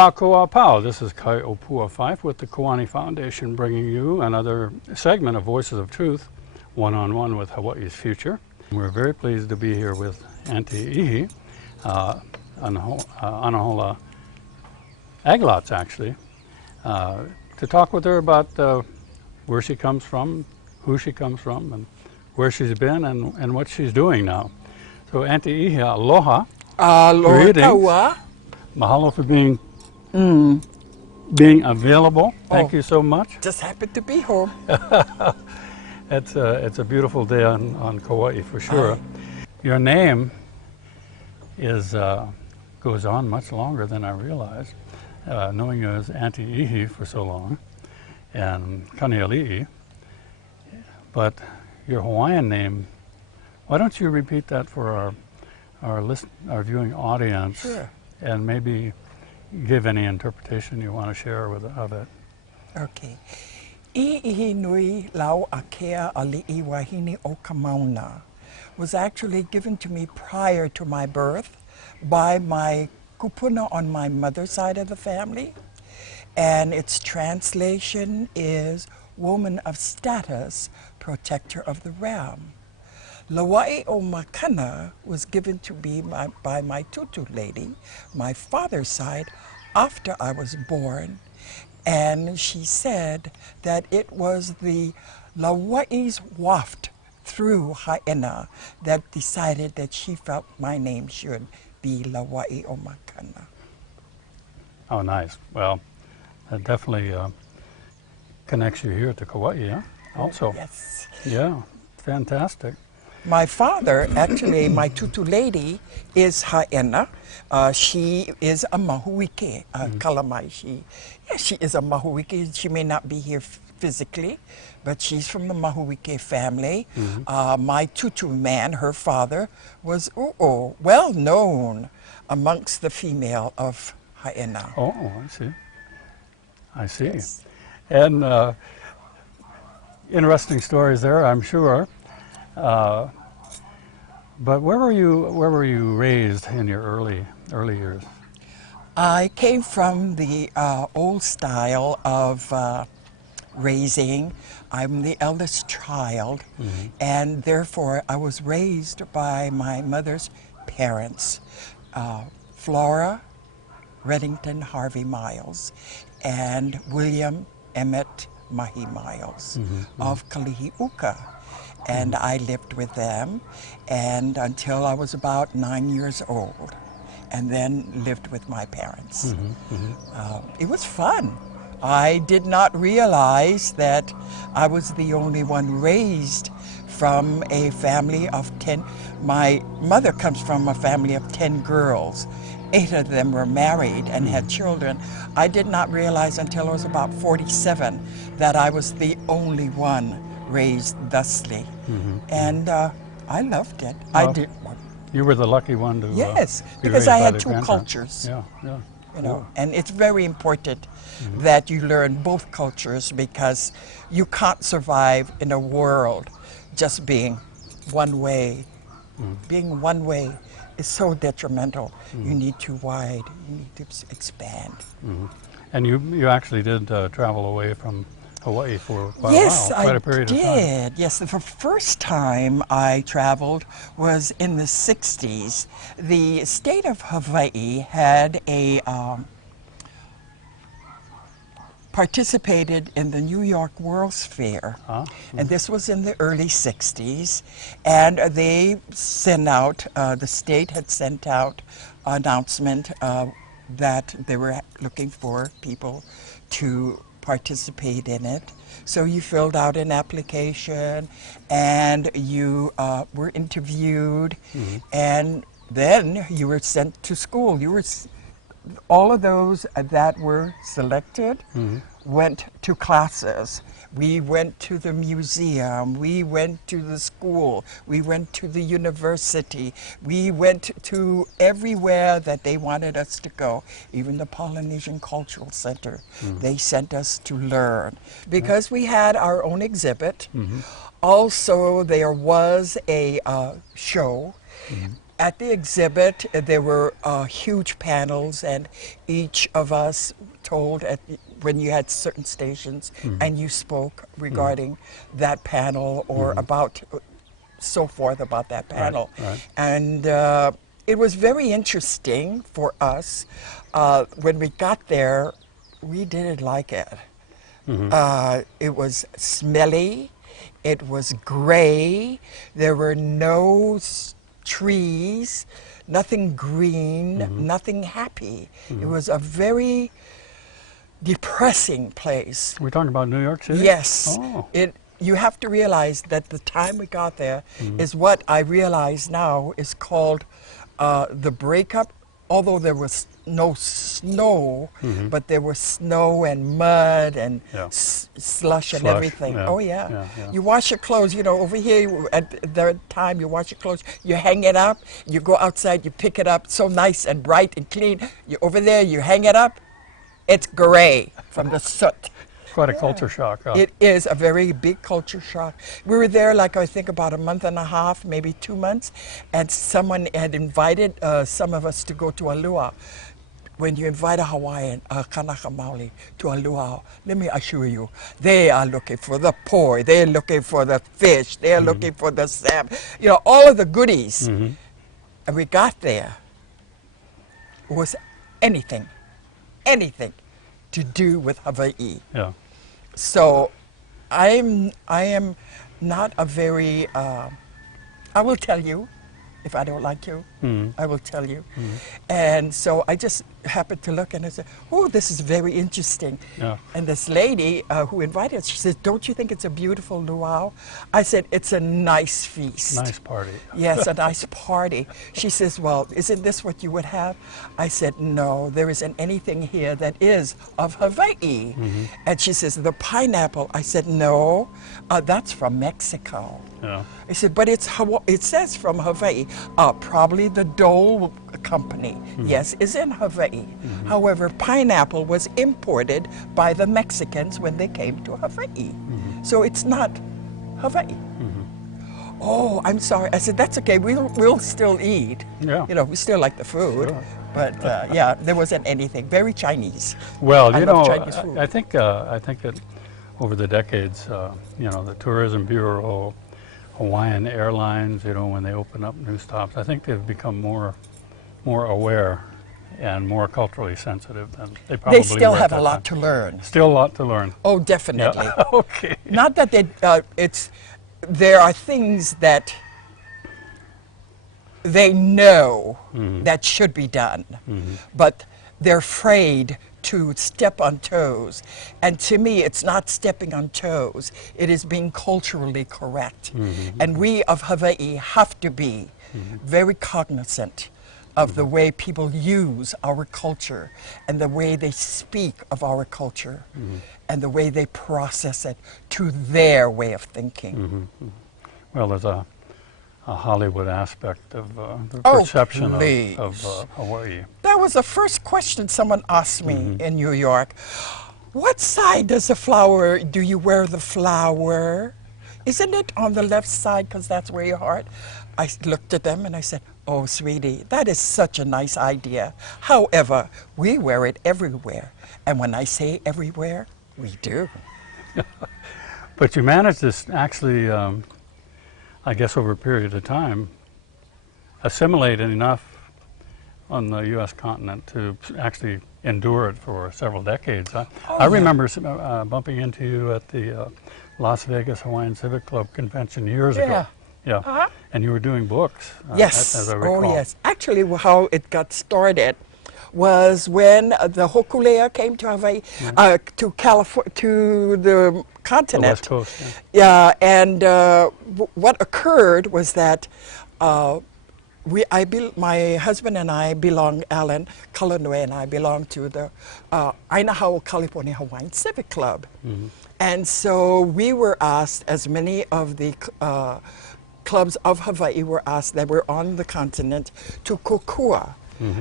Ka Koa Pau. This is Kai Opua Fife with the Koani Foundation, bringing you another segment of Voices of Truth, one-on-one with Hawaii's future. We're very pleased to be here with Auntie Ihi, Anahola Aglots, actually, to talk with her about where she comes from, who she comes from, and where she's been, and what she's doing now. So Auntie Ihi, aloha. Aloha. Greetings. Mahalo for being available. Thank you so much. Just happened to be home. It's a beautiful day on Kauai for sure. Your name is goes on much longer than I realized. Knowing you as Auntie Ihi for so long, and Kaneali'i, but your Hawaiian name. Why don't you repeat that for our viewing audience? Sure. And maybe give any interpretation you want to share of it. Okay. Ihi nui lau akea ali'i wahine o Kamauna was actually given to me prior to my birth by my kupuna on my mother's side of the family. And its translation is woman of status, protector of the realm. Lawai o Makana was given to me by my tutu lady, my father's side, after I was born. And she said that it was the Lawai's waft through Haena that decided that she felt my name should be Lawai o Makana. Oh, nice. Well, that definitely connects you here to Kauai, huh? Also. Yes. Yeah, fantastic. My father, actually, my tutu lady is Haena. She is a mahuike, kalamai. She is a mahuike. She may not be here physically, but she's from the mahuike family. My tutu man, her father, was U'o, well known amongst the female of Haena. Oh, I see. I see. Yes. And interesting stories there, I'm sure. But where were you raised in your early years? I came from the old style of raising. I'm the eldest child, and therefore I was raised by my mother's parents, Flora Reddington Harvey Miles and William Emmett Mahi Miles of Kalihiuka. And I lived with them and until I was about 9 years old, and then lived with my parents. It was fun. I did not realize that I was the only one raised from a family of 10. My mother comes from a family of 10 girls. 8 of them were married and had children. I did not realize until I was about 47 that I was the only one raised thusly. And I loved it. Well, I did. You were the lucky one to Yes, be because raised I by had the 2 grandparents. cultures. Yeah, yeah. You know, and it's very important that you learn both cultures, because you can't survive in a world just being one way. Being one way is so detrimental. You need to wide, you need to expand. And you actually did travel away from Hawaii for quite Yes, a while, quite I a period of time. did. Yes, the first time I traveled was in the 60s. The state of Hawaii had a participated in the New York World's Fair, and this was in the early 60s, and they sent out, the state had sent out an announcement that they were looking for people to participate in it. So you filled out an application and you were interviewed, and then you were sent to school. All of those that were selected went to classes. We went to the museum, we went to the school, we went to the university, we went to everywhere that they wanted us to go, even the Polynesian Cultural Center. They sent us to learn. Because we had our own exhibit, also there was a show At the exhibit, there were huge panels, and each of us told when you had certain stations and you spoke regarding that panel or about so forth about that panel. Right. And it was very interesting for us. When we got there, we didn't like it. It was smelly. It was gray. There were no trees, nothing green, nothing happy. It was a very depressing place. We're talking about New York City? Yes. Oh. You have to realize that the time we got there is what I realize now is called the breakup. Although there was no snow, but there was snow and mud and slush and everything. Yeah. Oh yeah. Yeah. You wash your clothes, you know, over here at the time you wash your clothes, you hang it up, you go outside, you pick it up, so nice and bright and clean. You over there, you hang it up, it's gray from the soot. Quite a culture shock. Huh? It is a very big culture shock. We were there, like I think about a month and a half, maybe 2 months, and someone had invited some of us to go to a luau. When you invite a Hawaiian, a Kanaka Maoli, to a luau, let me assure you, they are looking for the poi, they're looking for the fish, they're looking for the salmon, you know, all of the goodies. And we got there, it was anything to do with Hawaii. Yeah. So I am not a very, I will tell you, if I don't like you, I will tell you. And so I just happened to look and I said, oh, this is very interesting. Yeah. And this lady who invited us, she said, don't you think it's a beautiful luau? I said, it's a nice feast. Nice party. Yes, a nice party. She says, well, isn't this what you would have? I said, no, there isn't anything here that is of Hawaii. And she says, the pineapple. I said, no, that's from Mexico. Yeah. I said, but it says from Hawaii. Probably the Dole company, yes, is in Hawaii. However, pineapple was imported by the Mexicans when they came to Hawaii. So it's not Hawaii. Oh, I'm sorry. I said, that's okay. We'll still eat. Yeah. You know, we still like the food. Sure. But yeah, there wasn't anything. Very Chinese. Well, I you love know, Chinese food. I think that over the decades, you know, the Tourism Bureau, Hawaiian Airlines, you know, when they open up new stops, I think they've become more aware and more culturally sensitive than they probably They still were at have that a lot time. to learn. Still a lot to learn. Oh, definitely. Yeah. Okay. Not that there are things that they know that should be done, but they're afraid to step on toes. And to me, it's not stepping on toes. It is being culturally correct. And we of Hawaii have to be very cognizant of the way people use our culture and the way they speak of our culture and the way they process it to their way of thinking. Well, there's a Hollywood aspect of the Oh, perception please. of Hawaii. That was the first question someone asked me in New York. What side do you wear the flower? Isn't it on the left side because that's where your heart? I looked at them and I said, oh, sweetie, that is such a nice idea. However, we wear it everywhere. And when I say everywhere, we do. But you managed to actually, I guess over a period of time, assimilate enough on the U.S. continent to actually endure it for several decades. I remember bumping into you at the Las Vegas Hawaiian Civic Club convention years ago. Yeah. And you were doing books, Yes. as I recall. Oh, yes. Actually, how it got started was when the Hokulea came to Hawaii, to California, to the continent. The West Coast. Yeah, and what occurred was that my husband and I belong, Alan Kalanoe and I belong to the Ainahau California Hawaiian Civic Club. And so we were asked, as many of the clubs of Hawaii were asked that were on the continent, to kokua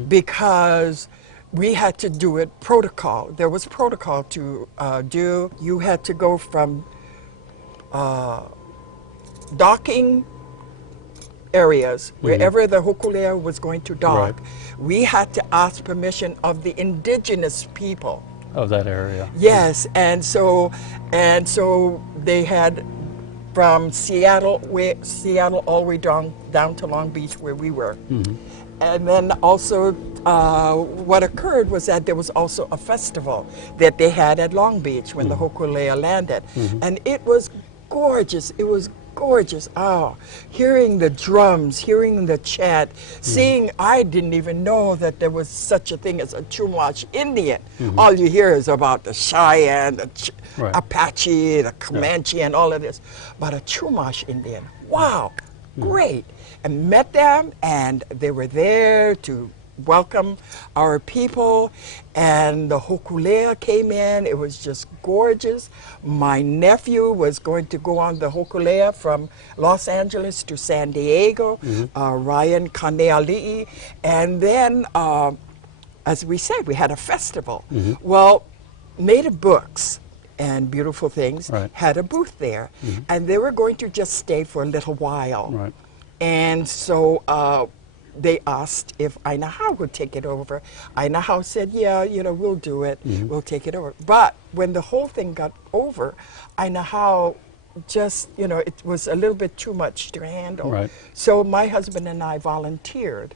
because we had to do it protocol. There was protocol to do. You had to go from docking areas, wherever the hokulea was going to dock, Right. we had to ask permission of the indigenous people. Of that area. Yes, and so they had from Seattle all the way down to Long Beach where we were. And then also what occurred was that there was also a festival that they had at Long Beach when the hokulea landed. And it was gorgeous. It was gorgeous. Oh, hearing the drums, hearing the chant, seeing, I didn't even know that there was such a thing as a Chumash Indian. All you hear is about the Cheyenne, the Right. Apache, the Comanche, and all of this. But a Chumash Indian, wow, great. And met them, and they were there to welcome our people, and the hokulea came in. It was just gorgeous. My nephew was going to go on the hokulea from Los Angeles to San Diego, Ryan Kaneali'i, and then, as we said, we had a festival. Well, Native Books and Beautiful Things Right. had a booth there, and they were going to just stay for a little while. Right. And so they asked if Aina Hao would take it over. Aina Hao said, yeah, we'll do it. We'll take it over. But when the whole thing got over, Aina Hao just, it was a little bit too much to handle. Right. So my husband and I volunteered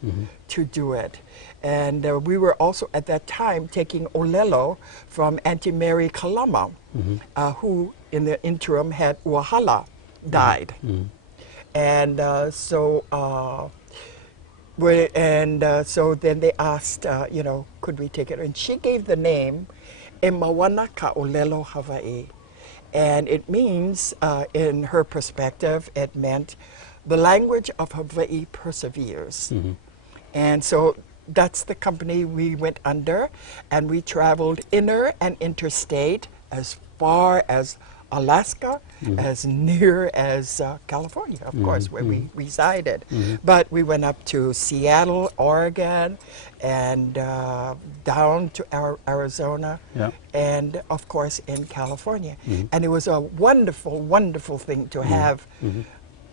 to do it. And we were also at that time taking Olelo from Auntie Mary Kalama, who in the interim had Wahala died. And so then they asked, could we take it? And she gave the name Emawana Ka Olelo Hawaii. And it means, in her perspective, it meant the language of Hawaii perseveres. And so that's the company we went under, and we traveled inner and interstate as far as Alaska, as near as California, of course, where we resided. But we went up to Seattle, Oregon, and down to Arizona, and of course in California. And it was a wonderful, wonderful thing to have,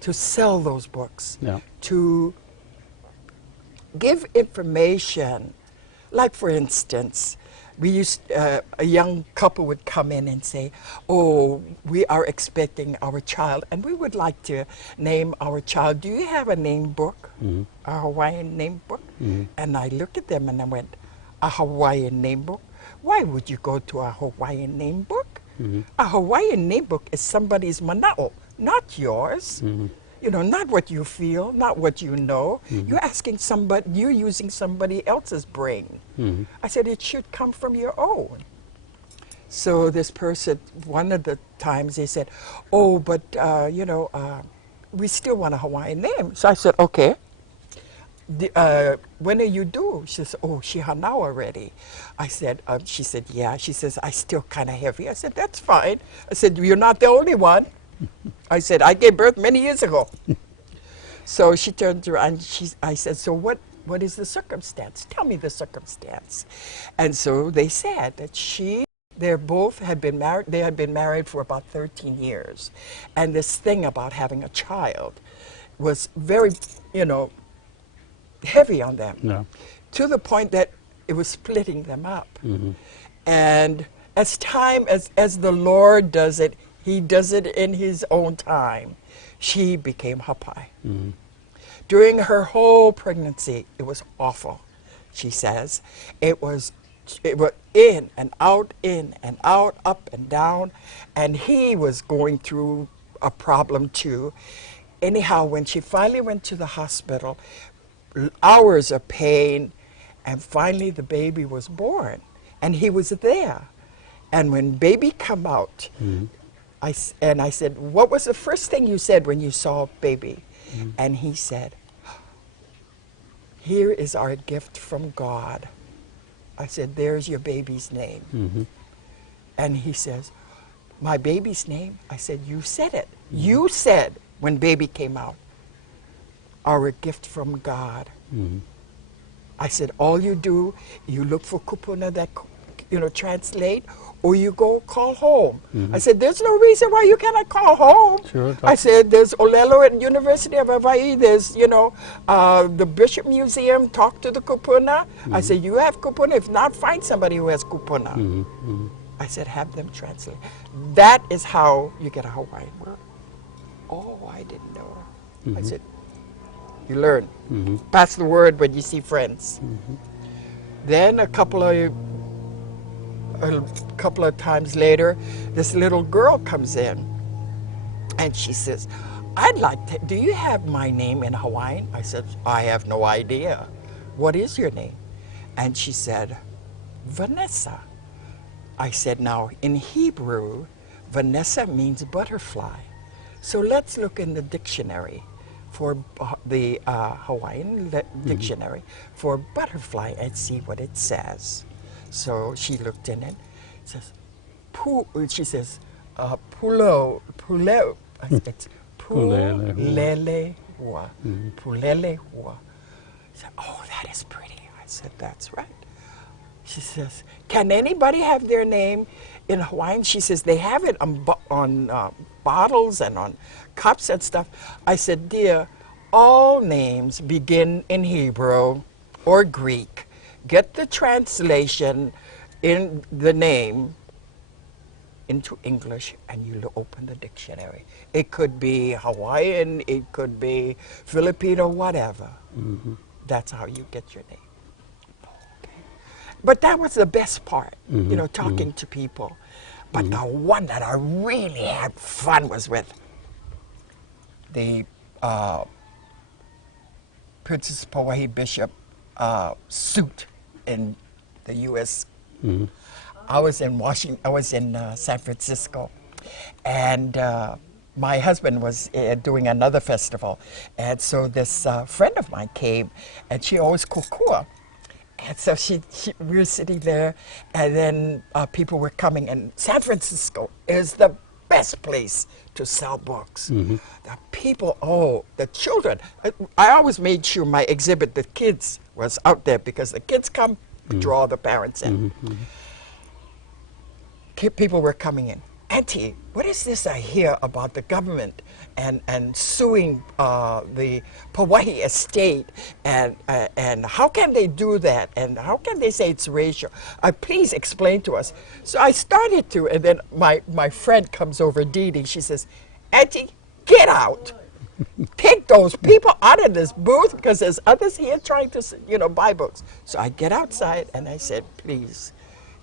to sell those books, to give information. Like, for instance, we used, a young couple would come in and say, oh, we are expecting our child, and we would like to name our child. Do you have a name book, a Hawaiian name book? And I looked at them and I went, a Hawaiian name book? Why would you go to a Hawaiian name book? A Hawaiian name book is somebody's mana'o, not yours. Not what you feel, not what you know. You're asking somebody, you're using somebody else's brain. I said, it should come from your own. So this person, one of the times they said, oh, but, we still want a Hawaiian name. So I said, okay. When are you due? She says, oh, she had now already. I said, she said, yeah. She says, I still kind of heavy. I said, that's fine. I said, you're not the only one. I said, I gave birth many years ago. So she turned around and I said, so what is the circumstance? Tell me the circumstance. And so they said that they both had been married. They had been married for about 13 years. And this thing about having a child was very, heavy on them. To the point that it was splitting them up. And as the Lord does it, He does it in His own time. She became hapai. During her whole pregnancy, it was awful, she says. It was in and out, up and down. And he was going through a problem too. Anyhow, when she finally went to the hospital, hours of pain, and finally the baby was born. And he was there. And when baby come out, I said, what was the first thing you said when you saw baby? And he said, here is our gift from God. I said, there's your baby's name. And he says, my baby's name? I said, you said it. You said when baby came out, our gift from God. I said, all you do, you look for kupuna that translate, or you go call home. I said, there's no reason why you cannot call home. Sure, I said, there's Olelo at University of Hawaii. There's, the Bishop Museum. Talk to the kupuna. I said, you have kupuna. If not, find somebody who has kupuna. I said, have them translate. That is how you get a Hawaiian word. Oh, I didn't know. I said, you learn. Pass the word when you see friends. Then a couple of times later, this little girl comes in, and she says, I'd like to, do you have my name in Hawaiian? I said, I have no idea. What is your name? And she said, Vanessa. I said, now, in Hebrew, Vanessa means butterfly. So let's look in the dictionary for the Hawaiian dictionary for butterfly and see what it says. So she looked in it. Says, she says, puleo. It's pulelewa. Pulelewa. I said, oh, that is pretty. I said, that's right. She says, can anybody have their name in Hawaiian? She says, they have it on bottles and on cups and stuff. I said, dear, all names begin in Hebrew or Greek. Get the translation in the name into English, and you open the dictionary. It could be Hawaiian, it could be Filipino, whatever. That's how you get your name. But that was the best part, talking to people. But the one that I really had fun was with the Princess Pauahi Bishop suit in the U.S. I was in San Francisco, and my husband was doing another festival, and so this friend of mine came, and she always kukua. And so we were sitting there, and then people were coming, and San Francisco is the best place to sell books. The people, the children. I always made sure my exhibit, the kids, was out there because the kids come, draw the parents in. People were coming in. Auntie, what is this I hear about the government and suing the Pauahi estate, and how can they do that, and how can they say it's racial? Please explain to us. So I started to, and then my friend comes over, Dee Dee. She says, Auntie, get out. Take those people out of this booth because there's others here trying to buy books. So I get outside and I said, please,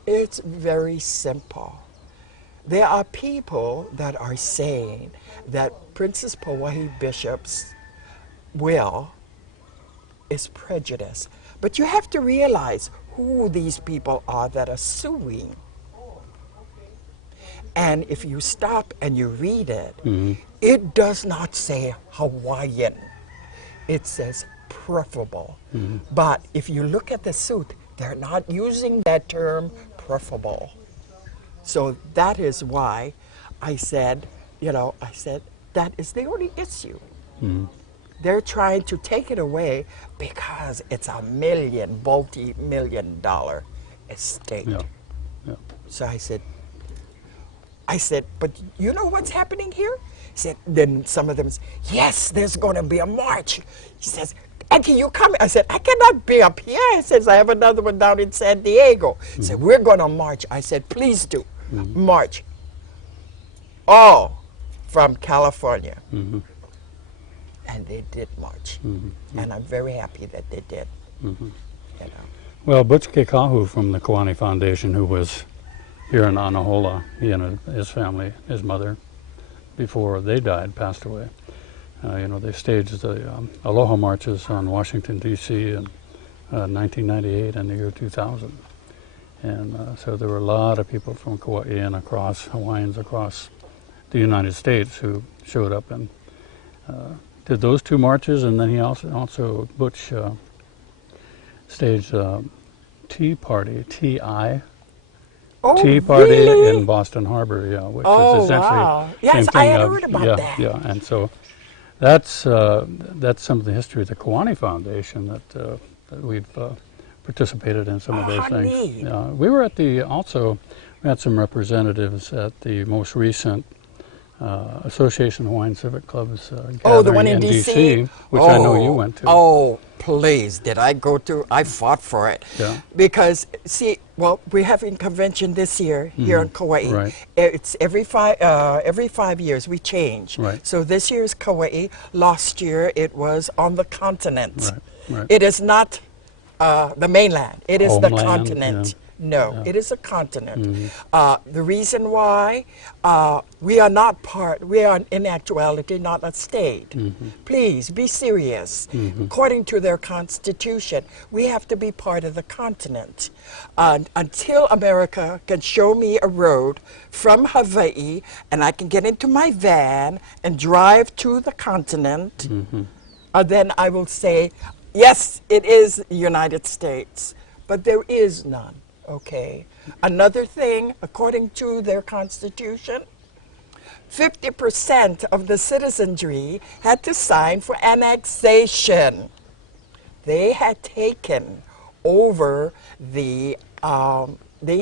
it's very simple. There are people that are saying that Princess Pauahi Bishop's will is prejudice. But you have to realize who these people are that are suing. And if you stop and you read it, it does not say Hawaiian. It says preferable. But if you look at the suit, they're not using that term preferable. So that is why I said, that is the only issue. They're trying to take it away because it's a multi-million-dollar estate. So I said, but you know what's happening here? He said, then some of them said, yes, there's going to be a march. He says, Auntie, you coming? I said, I cannot be up here. He says, I have another one down in San Diego. He said, we're going to march. I said, please do. March. All from California. And they did march. And I'm very happy that they did. Well, Butch Kekahu from the Kiwani Foundation, who was here in Anahola, he and his family, his mother, before they died, passed away. They staged the Aloha marches on Washington, D.C. in 1998 and the year 2000. And so there were a lot of people from Kauai and across, Hawaiians across the United States who showed up and did those two marches, and then he also Butch staged Tea Party, T.I. Tea Party really? in Boston Harbor, which Oh, is essentially wow. same Yes, thing I had heard about that. Yeah, and so that's some of the history of the Kiwani Foundation that we've participated in some of those how things. neat. We were at we had some representatives at the most recent Association of Hawaiian Civic Clubs Oh, the gathering one in D.C.? which I know you went to. Oh, please. Did I go to? I fought for it. Yeah. Because, see, well, we're having convention this year here in Kauai. Right. It's every 5 years. We change. Right. So this year is Kauai. Last year it was on the continent. Right. It is not the mainland. It is the Homeland, continent. yeah. No, Yeah. it is a continent. The reason why we are not we are in actuality not a state. Please be serious. According to their constitution, we have to be part of the continent. Until America can show me a road from Hawaii and I can get into my van and drive to the continent, then I will say, yes, it is the United States, but there is none. Okay. Another thing, according to their constitution, 50% of the citizenry had to sign for annexation. They had taken over they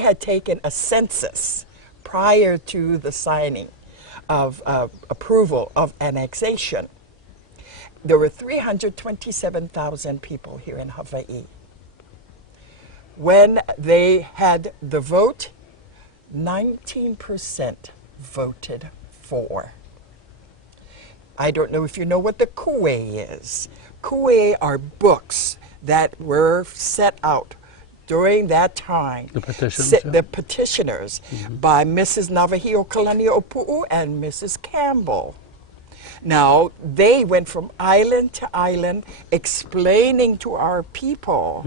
had taken a census prior to the signing of approval of annexation. There were 327,000 people here in Hawaii. When they had the vote, 19% voted for. I don't know if you know what the ku'e is. Ku'e are books that were set out during that time. The petitions, The petitioners by Mrs. Navahio Kalani Opu'u and Mrs. Campbell. Now, they went from island to island explaining to our people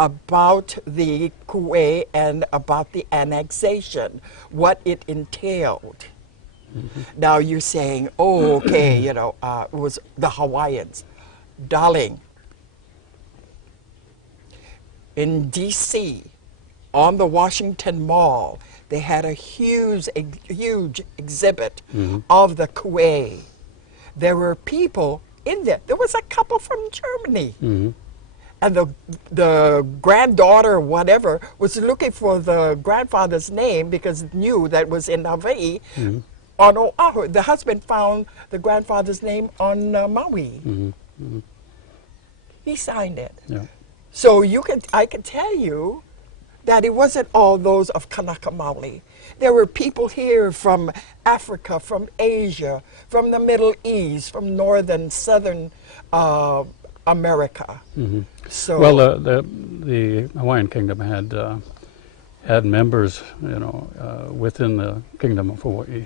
about the ku'e and about the annexation, what it entailed. Now you're saying, oh, okay, it was the Hawaiians. Darling, in D.C., on the Washington Mall, they had a huge exhibit of the ku'e. There were people in there. There was a couple from Germany. And the granddaughter or whatever was looking for the grandfather's name because it knew that was in Hawaii. On Oahu, the husband found the grandfather's name on Maui. He signed it. Yeah. So I can tell you that it wasn't all those of Kanaka Maoli. There were people here from Africa, from Asia, from the Middle East, from northern, southern America. So, well, the Hawaiian Kingdom had members, within the Kingdom of Hawaii,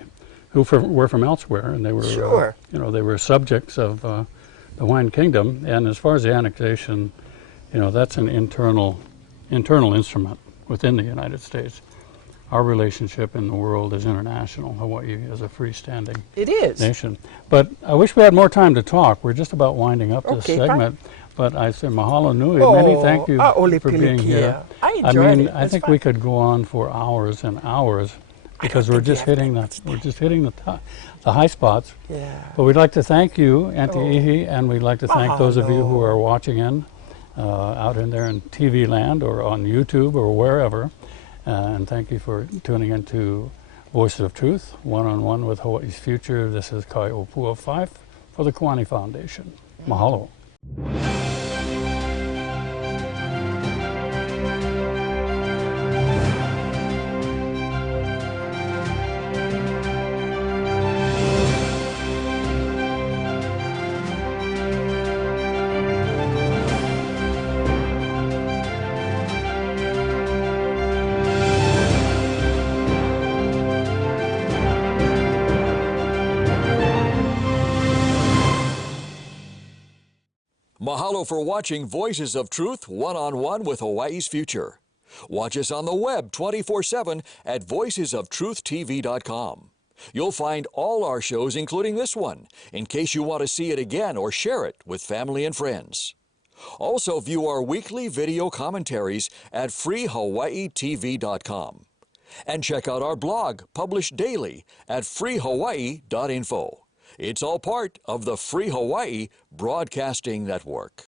who were from elsewhere, and they were, they were subjects of the Hawaiian Kingdom. And as far as the annexation, that's an internal instrument within the United States. Our relationship in the world is international. Hawaii is a freestanding nation. But I wish we had more time to talk. We're just about winding up this segment. But I say mahalo nui. Many thank you for being here. I enjoyed it. I think we could go on for hours and hours because we're just hitting the high spots. Yeah. But we'd like to thank you, Auntie Ihi, and we'd like to thank those of you who are watching out in there in TV land or on YouTube or wherever. And thank you for tuning into Voices of Truth, one-on-one with Hawaii's Future. This is Kai Opua 5 for the Kiwani Foundation. Mahalo. Mahalo for watching Voices of Truth one-on-one with Hawaii's Future. Watch us on the web 24/7 at voicesoftruth.tv.com. You'll find all our shows, including this one, in case you want to see it again or share it with family and friends. Also view our weekly video commentaries at freehawaiitv.com. And check out our blog, published daily, at freehawaii.info. It's all part of the Free Hawaii Broadcasting Network.